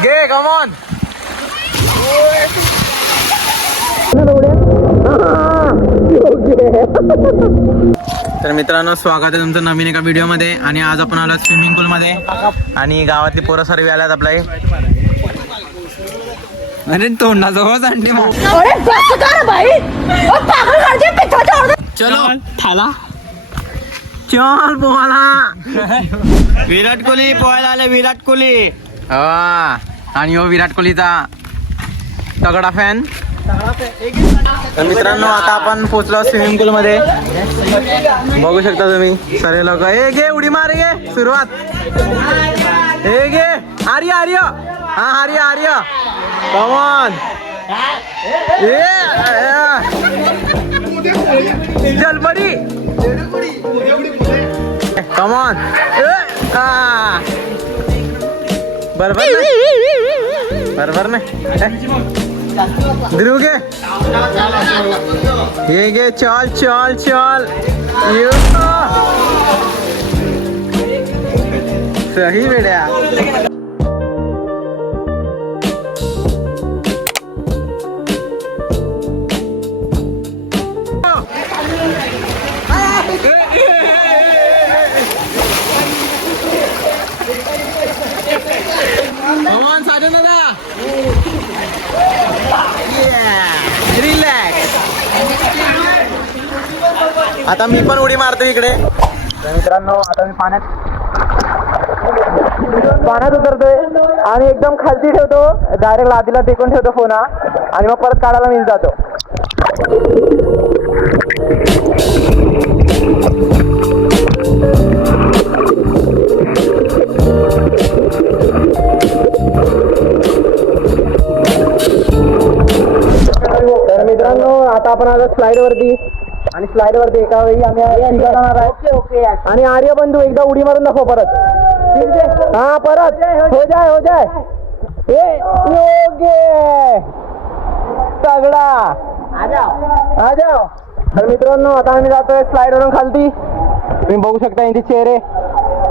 घे कमॉन. तर मित्रांनो स्वागत आहे तुमचं नवीन एका व्हिडिओ मध्ये. आणि आज आपण आलो स्विमिंग पूल मध्ये आणि गावातली पोरं सर्व आल्यात आपल्या. अरे तोंडाजवळ अंडे चलो ठाला चल पोहायला. विराट कोहली पोहायला आले. विराट कोहली हा. आणि हो विराट कोहलीचा तगडा फॅन. तर मित्रांनो आता आपण पोहोचलो स्विमिंग पूल मध्ये. बघू शकता तुम्ही सर्व लोक. हे घे उडी मार. घे सुरुवात. हे घे आर्य आर्य. हा आर्य आर्य कमॉन. जलपरी कमॉन. बरोबर बरोबर नाही. ध्रुव घे. ये घे. चल चल चल. सही बेड्या. भगवान साधन दादा. रिलॅक्स. आता मी पण उडी मारतो इकडे. मित्रांनो आता मी पाण्यात उतरतोय आणि एकदम खालती ठेवतो. डायरेक्ट लादीला टेकून ठेवतो फोन आणि मग परत काढायला मी जातो. तर मित्रांनो आता आपण आलो स्लाइड वरती. आणि स्लाइड वरती एका वेळी आम्ही जाणार आहे. आणि आर्य बंधू एकदा उडी मारून दाखव परत. हा परत. हो जाय हो जाय. योग्य तगडा. आ जाओ. तर मित्रांनो आता आम्ही जातोय स्लाइड वरून खालती. तुम्ही बघू शकता यांचे चेहरे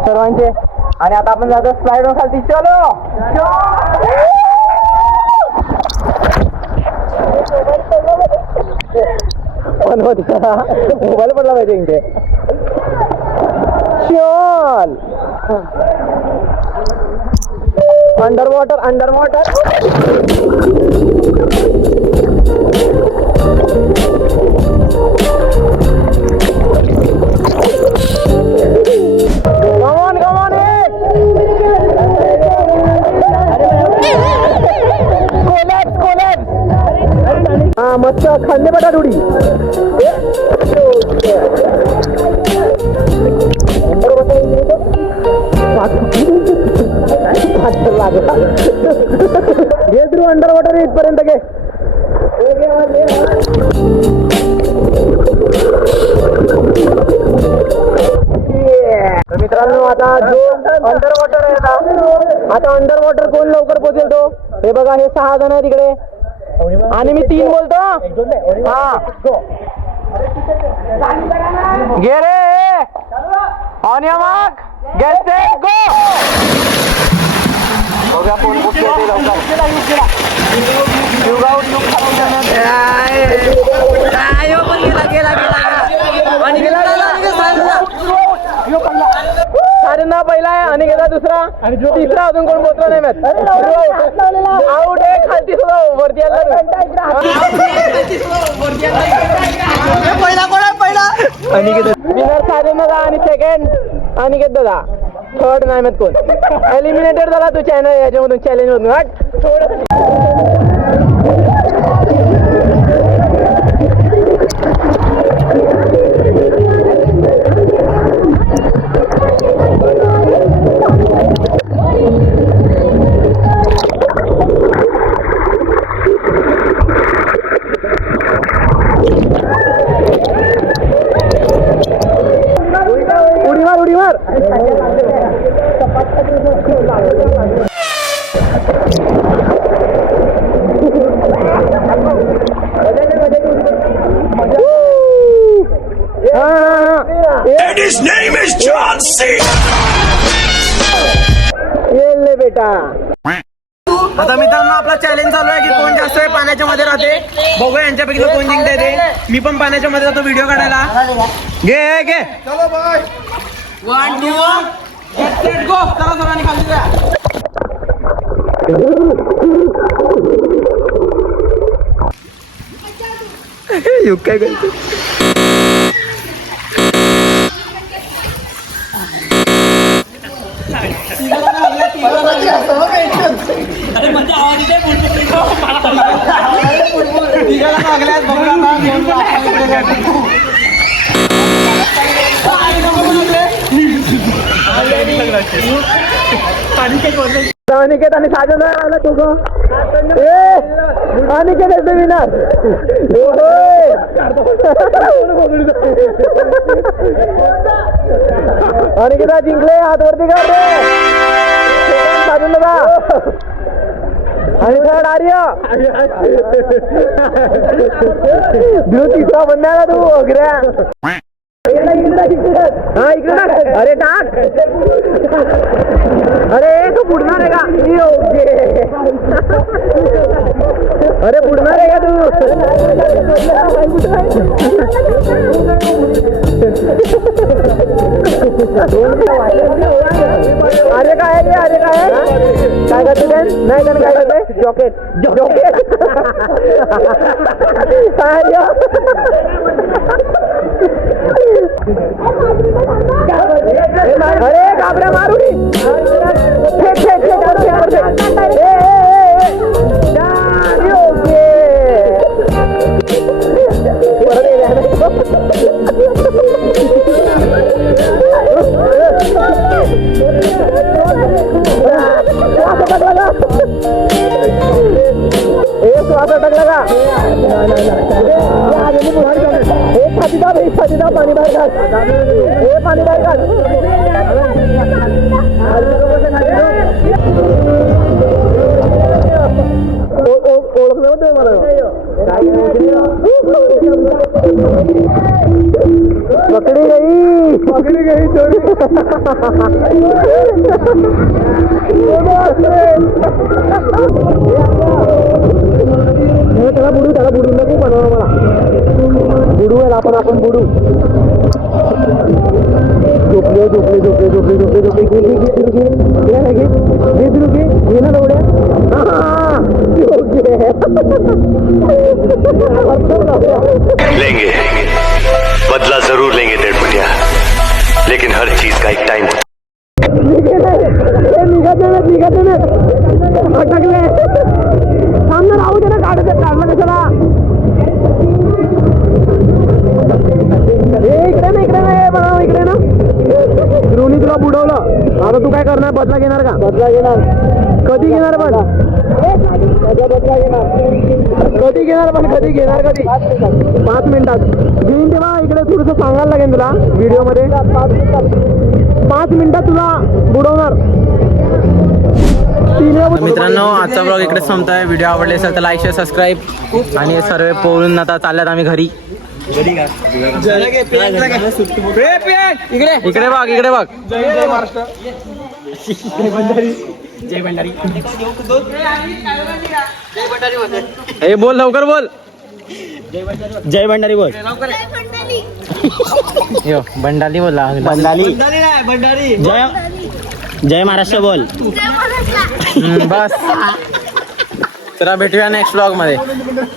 सर्वांचे. आणि आता आपण जातोय स्लाइड वरून खालती. चलो. मोबाईल पडला पाहिजे इथे. चल. Under water under water. Come on come on. Collapse collapse. हा मस्त खाल्ले बटाट उडी. घे ध्रुव अंडर वॉटर इथपर्यंत घे. मित्रांनो आता जो अंडर वॉटर आहे आता अंडर वॉटर कोण लवकर पोहोचेल तो. हे बघा हे 6 जण आहे तिकडे आणि मी 3 बोलतो. हा घे रे. ऑन या मार्क गेट सेट गो. बघा कोण कुठे येते लवकर. सारेंना पहिला आहे आणि गेला दुसरा. तिसरा अजून कोण पोहोचला नाही. आउट आहे. खालती सुद्धा वरती आला. पहिला कोण पहिला अनिकेत. विनर सारेंना दादा आणि सेकंड अनिकेत दादा. थर्ड नाही मत कोण. एलिमिनेटेड झाला तू चॅनल याच्यामधून चॅलेंज मधून. उडी मार उडी मार. And his name is John C. बेटा. आता मित्रांनो आपला चॅलेंज चालू आहे की कोण जास्त वेळ पाण्याच्या मध्ये राहते. बघूया यांच्यापैकी कोण जिंकते ते. मी पण पाण्याच्या मध्ये जातो व्हिडिओ काढायला. घे घे. चलो बाय. 1 2 let's go. चला सर्वांनी खाली जा. यू काय करतो. अनिकेत आणि साजन आला तो अनिकेत आहे विनर. अनिकेता जिंकले. हात वरती कर रे. साजन दादा आणि थर्ड आर्य. तिसरा बनण्याला तू अग्र्या. हा इकडे टाक. अरे टाक. अरे तू बुडणार आहे का. अरे बुडणार आहे का तू. अरे काय आहे. अरे काय काय करते नाही काय करते. Jacket jacket. अरे घाबऱ्या मारू. श्वास अटकला का. एक छाती दाब पाणी बाहेर काढ. हे पाणी बाहेर काढ. ओळखलं होतं मला. पकडी गई चोरी. त्याला बुडू नको बनवा मला. बुडू आहे आपण बुडू. झोपले घे ना दौड्या. लेंगे बदला जरूर लेंगे डेढ़, लेकिन हर चीज का एक टाइम होता है. निघाते अटकले. सामने राहू दे ना. काढलं कशाला. इकडे ना रोनी तुला बुडवलं. आता तू काय करणार. बदला घेणार का. बदला घेणार. कधी घेणार पण. कधी घेणार 5 मिनिटात घेईन तेव्हा. इकडे थोडस सांगायला लागेल तुला व्हिडिओ मध्ये. 5 मिनिटात तुला बुडवणार. मित्रांनो आजचा ब्लॉग इकडे संपतोय. व्हिडिओ आवडले असेल तर लाईक शेअर सबस्क्राईब. आणि सर्व पोळून आता चालल्यात आम्ही घरी. इकडे बघ. जय महाराष्ट्र. जय भंडारी. हे बोल लवकर बोल. जय भंडारी बोल. भंडारी बोला. भंडारी. जय महाराष्ट्र बोल. बस. चला भेटूया नेक्स्ट ब्लॉग मध्ये.